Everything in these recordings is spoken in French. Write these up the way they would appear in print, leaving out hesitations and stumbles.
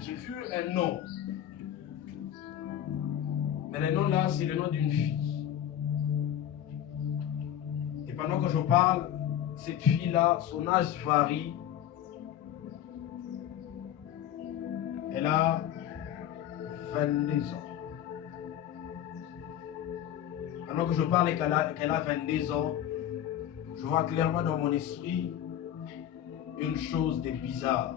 j'ai vu un nom. Mais le nom là, c'est le nom d'une fille. Et pendant que je parle, cette fille-là, son âge varie. Elle a 22 ans. Pendant que je parle et qu'elle a 22 ans, je vois clairement dans mon esprit une chose de bizarre.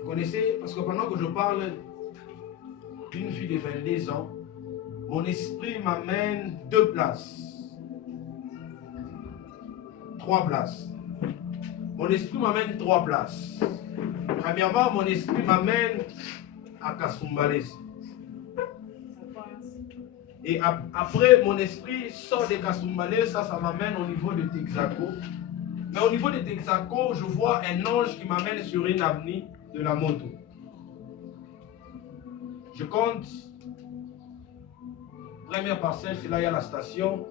Vous connaissez, parce que pendant que je parle d'une fille de 22 ans, mon esprit m'amène 2 places. 3 places. Mon esprit m'amène 3 places. Premièrement, mon esprit m'amène à Kasumbalès. Et après, mon esprit sort de Kasumbalès, ça m'amène au niveau de Texaco. Mais au niveau de Texaco, je vois un ange qui m'amène sur une avenue de la moto. Je compte. Première parcelle, c'est là il y a la station.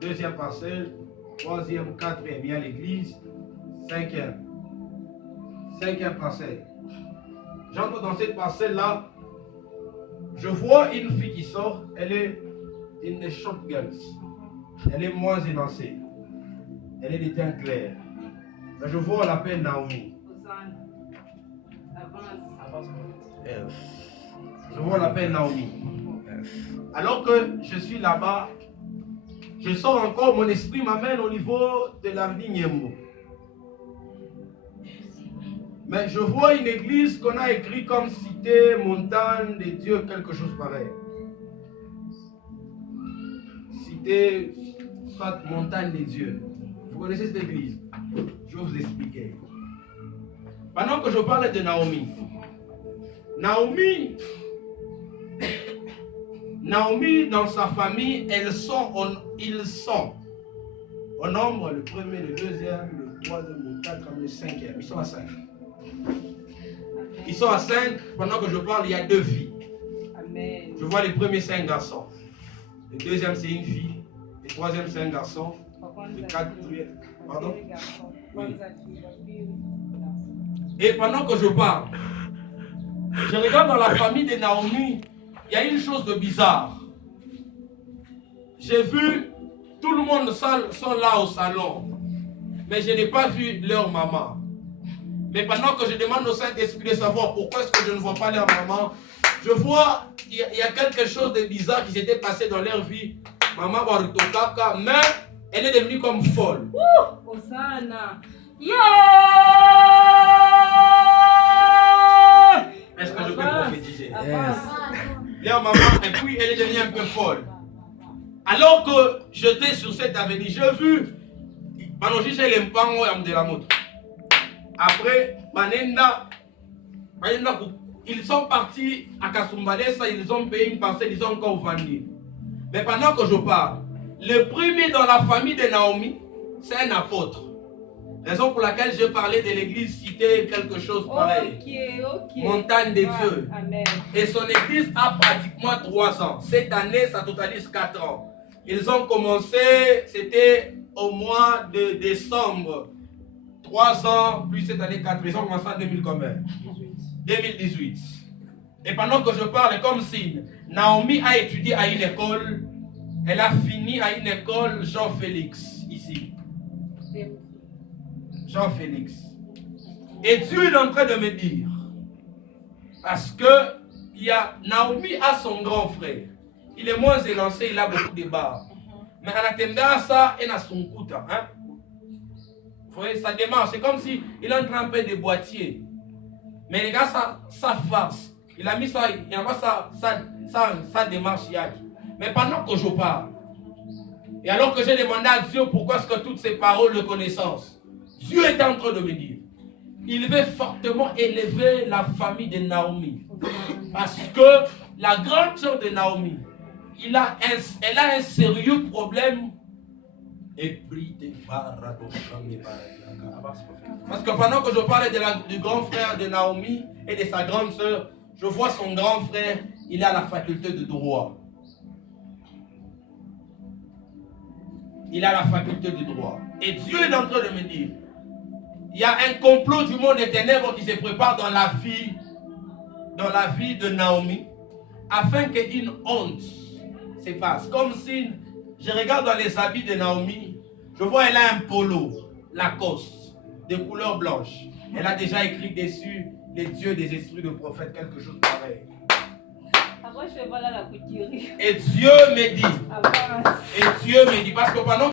Deuxième parcelle, troisième, quatrième, il y a l'église. Cinquième parcelle. J'entre dans cette parcelle-là. Je vois une fille qui sort. Elle est une short girl. Elle est moins élancée. Elle est de teint clair. Je vois, on l'appelle Naomi. Je vois, on l'appelle Naomi. Alors que je suis là-bas, je sors encore, mon esprit m'amène au niveau de l'avenue Niembo. Mais je vois une église qu'on a écrit comme cité, montagne de Dieu, quelque chose pareil. Cité, soit montagne de Dieu. Vous connaissez cette église? Je vais vous expliquer. Pendant que je parle de Naomi, Naomi, dans sa famille, ils sont au nombre, le premier, le deuxième, le troisième, le quatrième, le cinquième. Ils sont à 5. Ils sont à 5. Pendant que je parle, il y a 2 filles. Amen. Je vois les premiers 5 garçons. Le deuxième, c'est une fille. Le troisième, c'est un garçon. Le quatrième, pardon? Oui. Et pendant que je parle, je regarde dans la famille de Naomi, il y a une chose de bizarre. J'ai vu tout le monde sont là au salon, mais je n'ai pas vu leur maman. Mais pendant que je demande au Saint-Esprit de savoir pourquoi est-ce que je ne vois pas leur maman, je vois il y a quelque chose de bizarre qui s'était passé dans leur vie. Maman Warutokaka, mais elle est devenue comme folle. Osana. Est-ce que je peux prophétiser? Yes. Leur maman, et puis elle est devenue un peu folle. Alors que j'étais sur cette avenue, j'ai vu, de la moto. Après, ils sont partis à Kasumbalesa, ils ont payé une parcelle, ils ont encore vendu. Mais pendant que je parle, le premier dans la famille de Naomi, c'est un apôtre. Raison pour laquelle je parlais de l'église cité quelque chose pareil. Okay. Montagne des Dieux. Amen. Et son église a pratiquement 3 ans. Cette année, ça totalise 4 ans. Ils ont commencé, c'était au mois de décembre. 3 ans, plus cette année 4. Ils ont commencé en 2018. Et pendant que je parle, comme signe, Naomi a étudié à une école. Elle a fini à une école Jean-Félix, ici. Jean-Félix. Et Dieu est en train de me dire, parce que Naomi a son grand frère. Il est moins élancé, il a beaucoup de barres. Mais en attendant ça, il a son couteau. Hein? Vous voyez, ça démarche. C'est comme si il est en train de faire des boîtiers. Mais les gars, ça farce. Il a mis ça, il n'a pas ça démarche. Mais pendant que je parle, et alors que j'ai demandé à Dieu pourquoi est-ce que toutes ces paroles de connaissance, Dieu est en train de me dire, il veut fortement élever la famille de Naomi. Parce que la grande sœur de Naomi, elle a un sérieux problème. Parce que pendant que je parlais du grand frère de Naomi et de sa grande sœur, je vois son grand frère, il a la faculté de droit. Il a la faculté du droit. Et Dieu est en train de me dire, il y a un complot du monde des ténèbres qui se prépare dans la vie de Naomi, afin qu'une honte se passe. Comme si je regarde dans les habits de Naomi, je vois elle a un polo, Lacoste, de couleur blanche. Elle a déjà écrit dessus les dieux des esprits de prophètes, quelque chose pareil. Après, je fais voilà la couture. Et Dieu me dit, parce que pendant